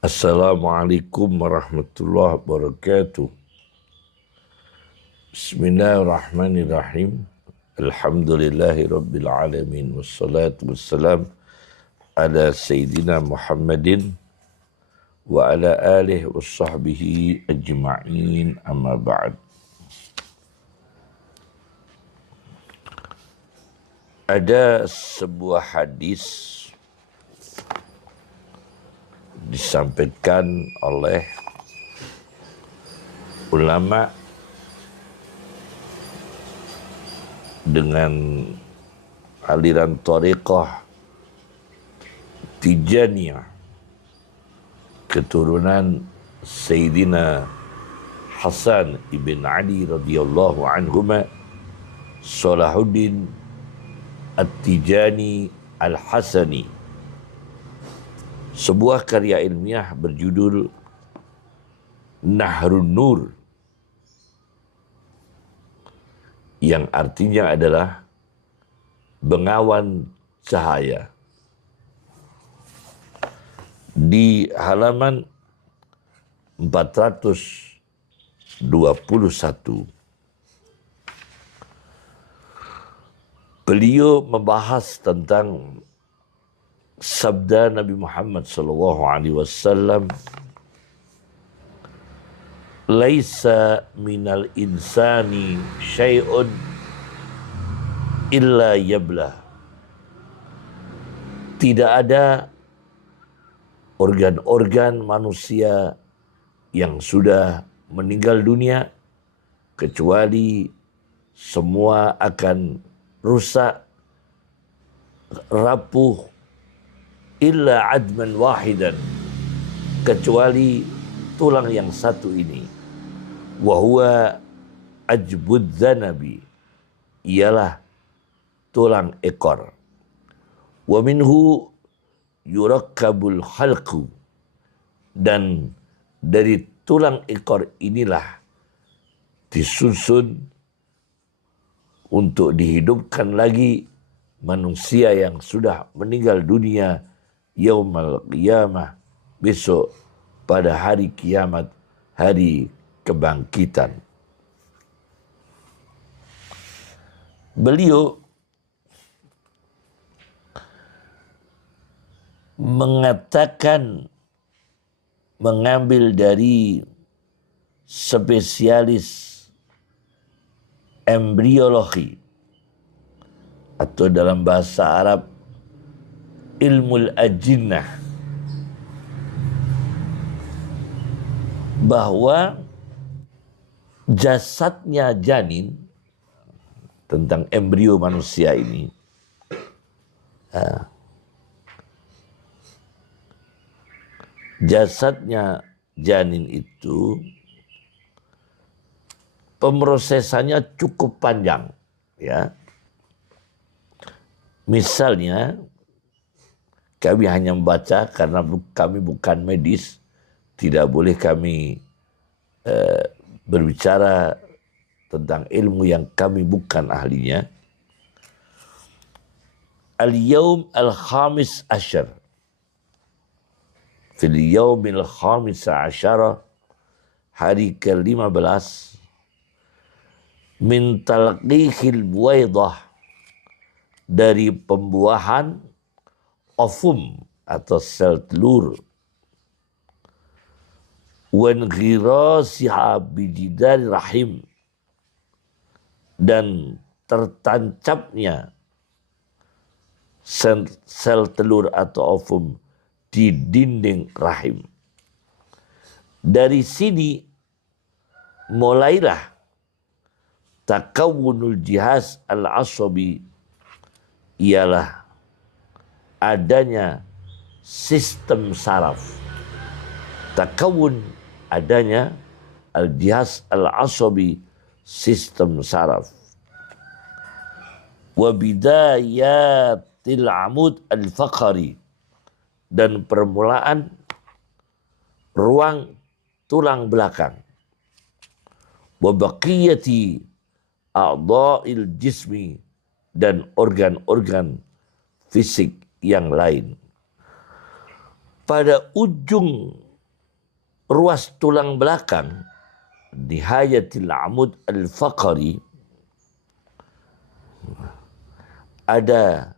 Assalamualaikum warahmatullahi wabarakatuh. Bismillahirrahmanirrahim. Alhamdulillahi rabbil alamin. Wassalatu wassalam ala Sayyidina Muhammadin wa ala alihi wa sahbihi ajma'in, amma ba'd. Ada sebuah hadis disampaikan oleh ulama dengan aliran thariqah Tijaniyah, keturunan Sayyidina Hasan ibn Ali radhiyallahu anhuma, Salahuddin At-Tijani Al-Hasani. Sebuah karya ilmiah berjudul Nahrun Nur, yang artinya adalah bengawan cahaya. Di halaman 421, beliau membahas tentang sabda Nabi Muhammad SAW, laisa minal insani syai'un illa yablah. Tidak ada organ-organ manusia yang sudah meninggal dunia kecuali semua akan rusak, rapuh, illa adman wahidan, kecuali tulang yang satu ini, wa huwa ajbud dzanabi, ialah tulang ekor. Wa minhu yurakkabul khalqu, dan dari tulang ekor inilah disusun untuk dihidupkan lagi manusia yang sudah meninggal dunia yaumal qiyamah, besok pada hari kiamat, hari kebangkitan. Beliau mengatakan, mengambil dari spesialis embriologi, atau dalam bahasa Arab ilmul ajinnah, bahwa jasadnya janin, tentang embrio manusia ini, jasadnya janin itu pemrosesannya cukup panjang, ya. Misalnya, kami hanya membaca karena kami bukan medis, tidak boleh kami berbicara tentang ilmu yang kami bukan ahlinya. Al-yawm al-khamis asyar, fil yawmil khamis asyara, hari ke-15, min talqihil buwaidah, dari pembuahan ovum atau sel telur, wan ghirasiha bijidari rahim, dan tertancapnya sel telur atau ovum di dinding rahim. Dari sini mulailah takawunul jihaz al-asabi, ialah adanya sistem saraf. Takawun, adanya, al-jihaz al-asabi, sistem saraf. Wa bidayatil amud al-faqari, dan permulaan ruang tulang belakang. Wa baqiyati a'dha'il jismi, dan organ-organ fisik yang lain. Pada ujung ruas tulang belakang, nihayatil amud al-faqari, ada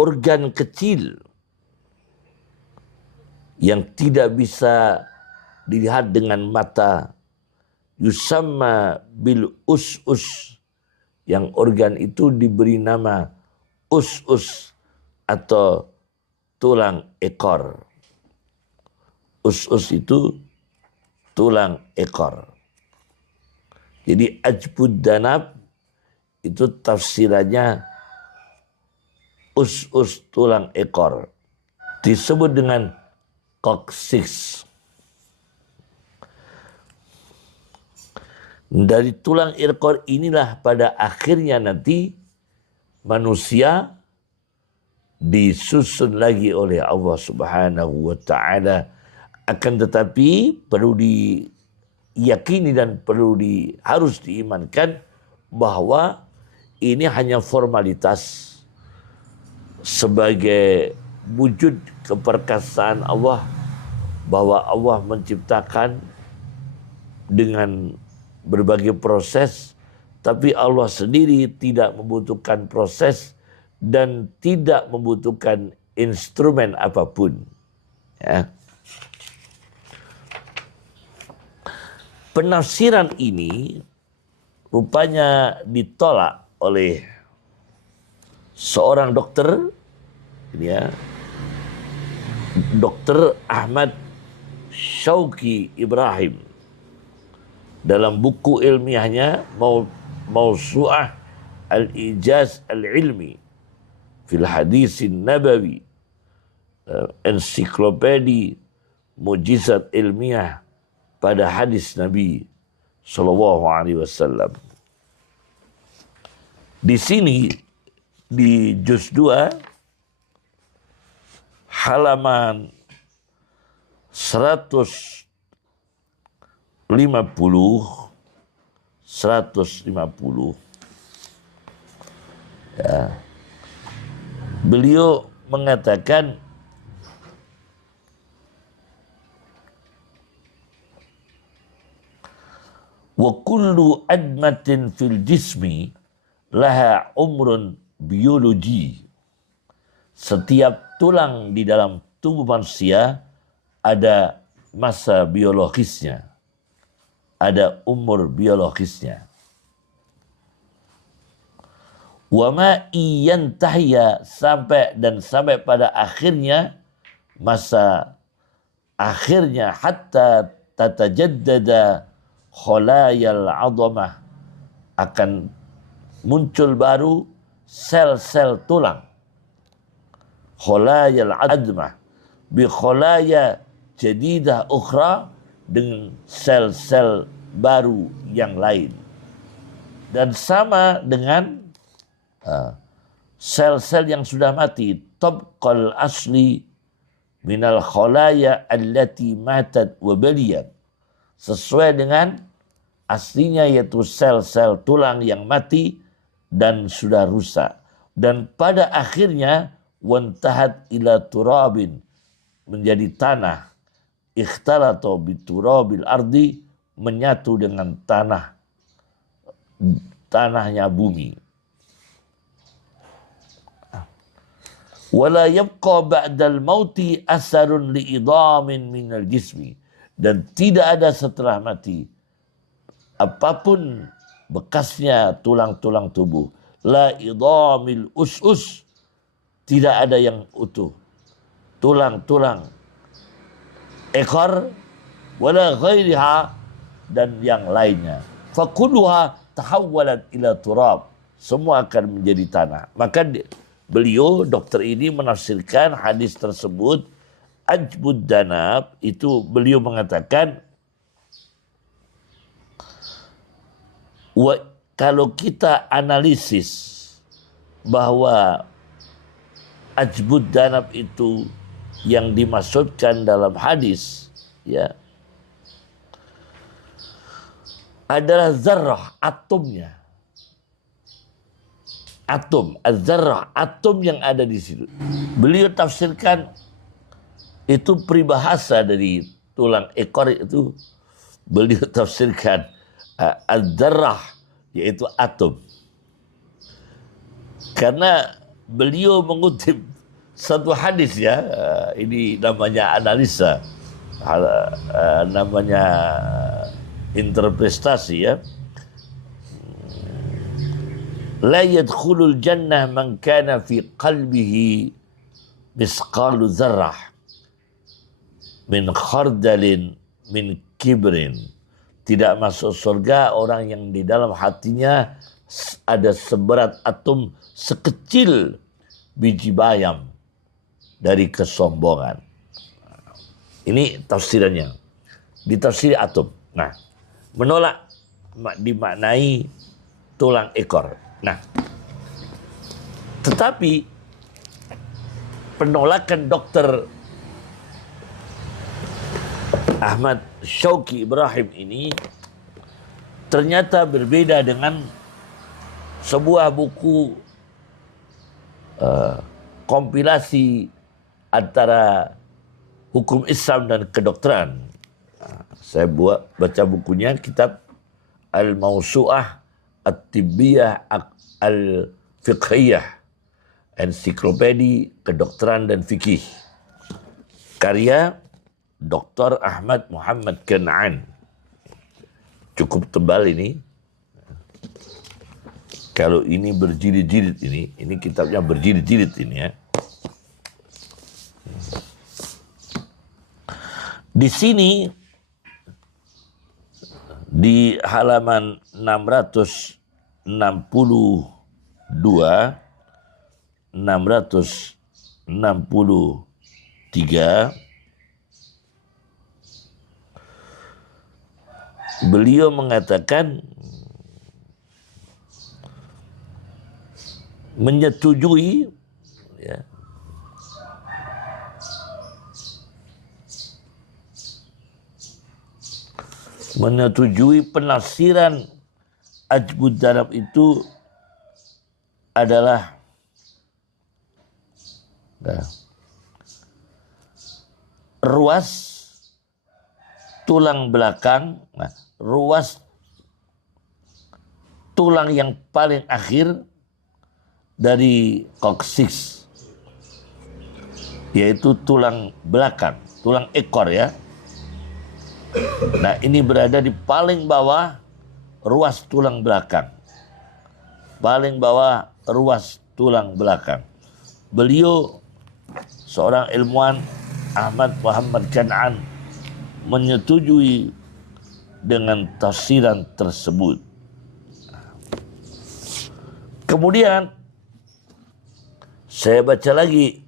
organ kecil yang tidak bisa dilihat dengan mata, yusamma bil us-us, yang organ itu diberi nama us-us atau tulang ekor. Us-us itu tulang ekor. Jadi ajbud danab itu tafsirannya us-us tulang ekor. Disebut dengan coccyx. Dari tulang ekor inilah pada akhirnya nanti manusia disusun lagi oleh Allah Subhanahu wa taala. Akan tetapi perlu diyakini dan harus diimankan bahwa ini hanya formalitas sebagai wujud keperkasaan Allah, bahwa Allah menciptakan dengan berbagai proses, tapi Allah sendiri tidak membutuhkan proses dan tidak membutuhkan instrumen apapun. Ya. Penafsiran ini rupanya ditolak oleh seorang dokter, ya, Dr. Ahmad Syauqi Ibrahim, dalam buku ilmiahnya Mawsu'ah Al-Ijaz Al-Ilmi fil Hadisin Nabawi, ensiklopedi mujizat ilmiah pada hadis Nabi sallallahu alaihi wasallam. Di sini di juz 2 halaman 150 ya, beliau mengatakan wa kullu admatin fil jismi laha umrun biologi. Setiap tulang di dalam tubuh manusia ada masa biologisnya, ada umur biologisnya. Wa ma iyantahiya, sampai pada akhirnya, masa akhirnya, hatta tatajaddada kholayal adhamah, akan muncul baru sel-sel tulang. Kholayal admah bi kholaya jadidah ukhra, dengan sel-sel baru yang lain. Dan sama dengan sel-sel yang sudah mati, tabqal asli minal kholaya allati matat wa baliyat, sesuai dengan aslinya, yaitu sel-sel tulang yang mati dan sudah rusak. Dan pada akhirnya wantahat ila turabin, menjadi tanah, ikhtalata biturabil ardi, menyatu dengan tanahnya bumi. Wala yabqa ba'dal mauti asarun li'idamin minal jismi, dan tidak ada setelah mati apapun bekasnya tulang-tulang tubuh. La idamil us-us, tidak ada yang utuh, tulang-tulang ekor, wala ghairiha, dan yang lainnya. Fakulluha tahawwalat ila turab, semua akan menjadi tanah. Maka beliau, dokter ini, menafsirkan hadis tersebut, ajbud danab, itu beliau mengatakan, kalau kita analisis bahwa ajbud danab itu yang dimaksudkan dalam hadis, ya, adalah zarrah, atomnya. Atom, az-zarrah, atom yang ada di situ. Beliau tafsirkan itu peribahasa dari tulang ekor itu beliau tafsirkan al-dzarrah, yaitu atom. Karena beliau mengutip satu hadis ya, ini namanya analisa, namanya interpretasi ya. La yadkhulul jannah man kana fi qalbihi misqalu dzarrah min khardalin min kibrin. Tidak masuk surga orang yang di dalam hatinya ada seberat atom sekecil biji bayam dari kesombongan. Ini tafsirannya. Ditafsiri atom. Nah, menolak dimaknai tulang ekor. Nah, tetapi penolakan Dr. Ahmad Syauqi Ibrahim ini ternyata berbeda dengan sebuah buku kompilasi antara hukum Islam dan kedokteran. Saya baca bukunya, kitab Al-Mawsu'ah At-Tibbiyah Al-Fiqhiyah, ensiklopedi kedokteran dan fikih, karya Dr. Ahmad Muhammad Kan'an. Cukup tebal ini. Kalau ini berjilid-jilid ini kitabnya berjilid-jilid ini ya. Di sini di halaman 662, 663 beliau mengatakan menyetujui ya, menyetujui penafsiran ajbud darab itu adalah ruas tulang belakang, ruas tulang yang paling akhir dari koksis, yaitu tulang belakang, tulang ekor ya. Nah, ini berada di paling bawah ruas tulang belakang. Paling bawah ruas tulang belakang. Beliau seorang ilmuwan, Ahmad Muhammad Kan'an, menyetujui dengan tafsiran tersebut. Kemudian saya baca lagi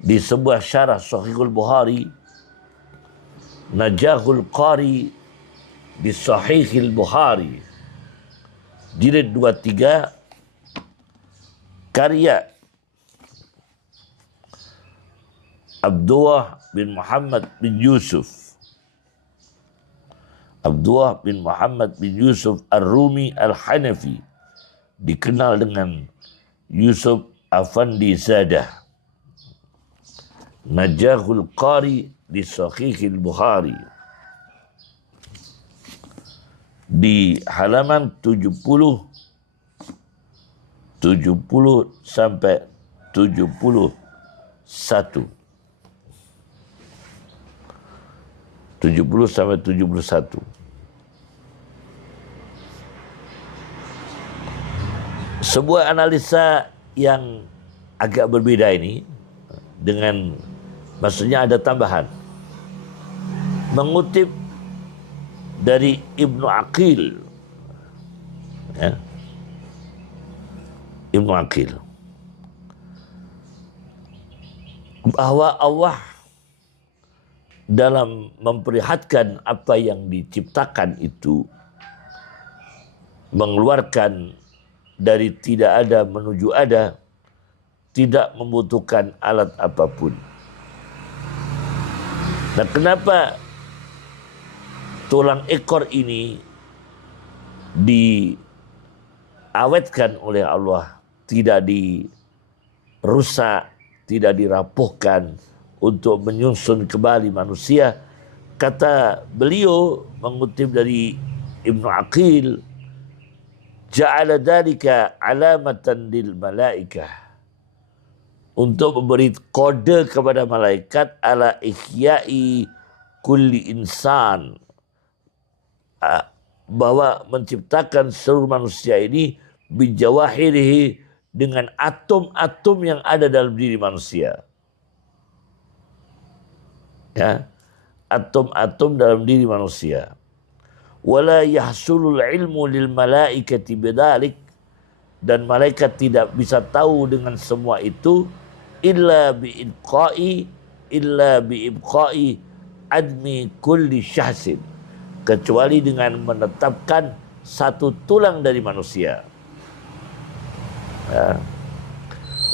di sebuah syarah Sahihul Bukhari, Najahul Qari di Sahihil Bukhari, jilid 23, karya Abdullah bin Muhammad bin Yusuf. Abdullah bin Muhammad bin Yusuf Ar-Rumi Al-Hanafi, dikenal dengan Yusuf Afandi Zadah. Najahul Qari di Sahihil Bukhari, di halaman 70 sampai 71. 70 sampai 71. Sebuah analisa yang agak berbeda ini, dengan maksudnya ada tambahan, mengutip dari Ibnu Aqil ya. Ibnu Aqil, bahwa Allah dalam memperlihatkan apa yang diciptakan itu mengeluarkan dari tidak ada menuju ada, tidak membutuhkan alat apapun. Nah, kenapa tulang ekor ini diawetkan oleh Allah, tidak dirusak, tidak dirapuhkan untuk menyusun kembali manusia. Kata beliau mengutip dari Ibnu Aqil, ja'ala dzalika alamatan lil malaikah, untuk memberi kode kepada malaikat ala ihya'i kulli insan, bahwa menciptakan seluruh manusia ini bijawahirihi, dengan atom-atom yang ada dalam diri manusia. Ya, atom-atom dalam diri manusia. Wala yahsulul ilmu lil malaikati bidzalik, dan malaikat tidak bisa tahu dengan semua itu illa biibqai admi kulli syahsin, kecuali dengan menetapkan satu tulang dari manusia. Ya.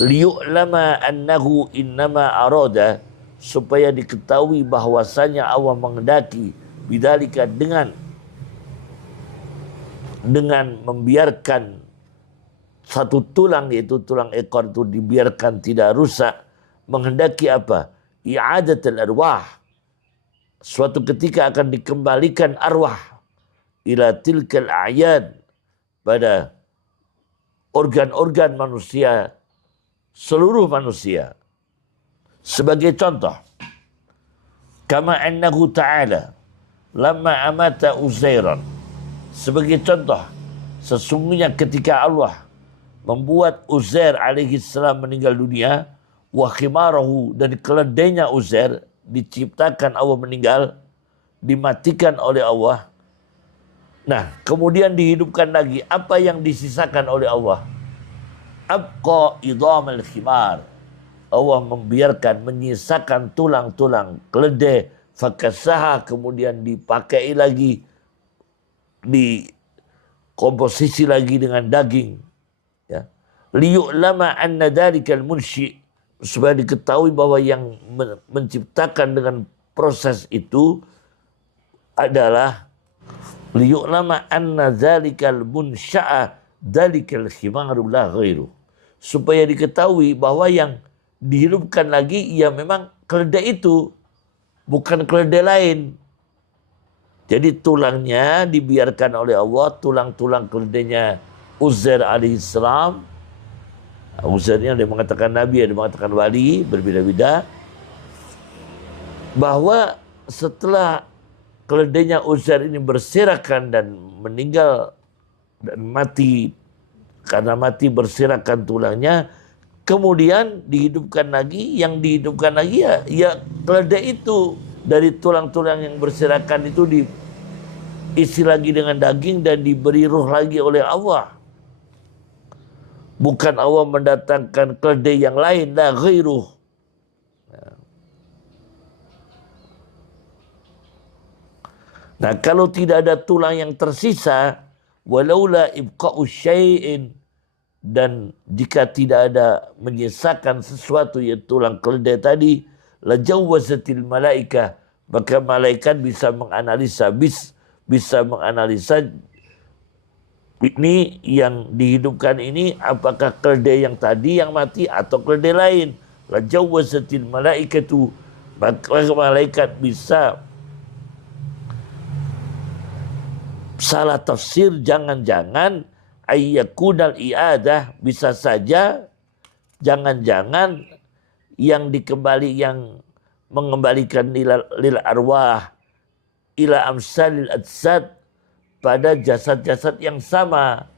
Liyu'lama annahu innama arada, supaya diketahui bahwasanya Allah menghendaki bidzalika, dengan membiarkan satu tulang, yaitu tulang ekor itu dibiarkan tidak rusak, menghendaki apa? I'adatul arwah, suatu ketika akan dikembalikan arwah ila tilkal a'yad, pada organ-organ manusia, seluruh manusia. Sebagai contoh, kama annahu ta'ala lamma amata Uzairan, sebagai contoh, sesungguhnya ketika Allah membuat Uzair alaihi salam meninggal dunia, wa khimarahu, dan keledainya Uzair diciptakan, Allah meninggal, dimatikan oleh Allah. Nah, kemudian dihidupkan lagi. Apa yang disisakan oleh Allah? Abqa idhamal khimar, Allah membiarkan, menyisakan tulang-tulang keledai, fakasaha, kemudian dipakai lagi, dikomposisi lagi dengan daging. Ya. Liyu'lama anna dhalikal munshi, supaya diketahui bahwa yang menciptakan dengan proses itu adalah liyu'lama anna dhalikal munsha'a dhalikal khimaru la ghairu, supaya diketahui bahwa yang dihidupkan lagi ya memang keledai itu, bukan keledai lain. Jadi tulangnya dibiarkan oleh Allah, tulang-tulang keledainya Uzair alaihissalam. Uzair ini ada yang mengatakan Nabi, ada yang mengatakan wali, berbeda-beda. Bahwa setelah keledainya Uzair ini berserakan dan meninggal dan mati, karena mati berserakan tulangnya, kemudian dihidupkan lagi. Yang dihidupkan lagi ya keledai itu, dari tulang-tulang yang berserakan itu diisi lagi dengan daging dan diberi ruh lagi oleh Allah. Bukan Allah mendatangkan keledai yang lain, la ghairuh. Nah, kalau tidak ada tulang yang tersisa, walaula ibqa'u syai'in, dan jika tidak ada menyisakan sesuatu, yaitu tulang keledai tadi, la jawwazatil malaikah, maka malaikat bisa menganalisa, bisa menganalisa ini yang dihidupkan ini apakah keledai yang tadi yang mati atau keledai lain. La jawwazatil malaikatu, maka malaikat bisa salah tafsir, jangan-jangan ayyakunal i'adah, bisa saja jangan-jangan yang mengembalikan lil arwah ila amsalil adsad, pada jasad-jasad yang sama,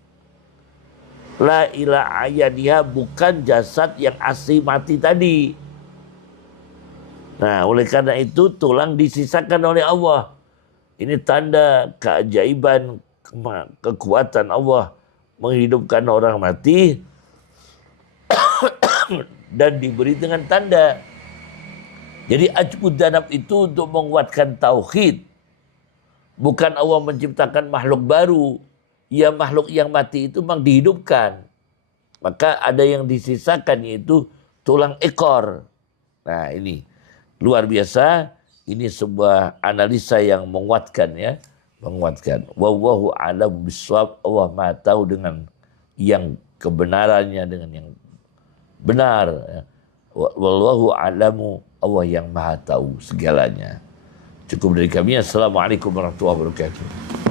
la ila ayaniha, bukan jasad yang asli mati tadi. Nah, oleh karena itu tulang disisakan oleh Allah. Ini tanda keajaiban, kekuatan Allah menghidupkan orang mati dan diberi dengan tanda. Jadi ajbud danab itu untuk menguatkan tauhid. Bukan Allah menciptakan makhluk baru. Ya, makhluk yang mati itu memang dihidupkan. Maka ada yang disisakan, yaitu tulang ekor. Nah, ini luar biasa. Ini sebuah analisa yang menguatkan, ya, menguatkan. Wallahu a'lam bishawab, Allah Maha tahu dengan yang kebenarannya, dengan yang benar. Wallahu a'lamu Allah yang maha tahu segalanya. Cukup dari kami. Assalamualaikum warahmatullahi wabarakatuh.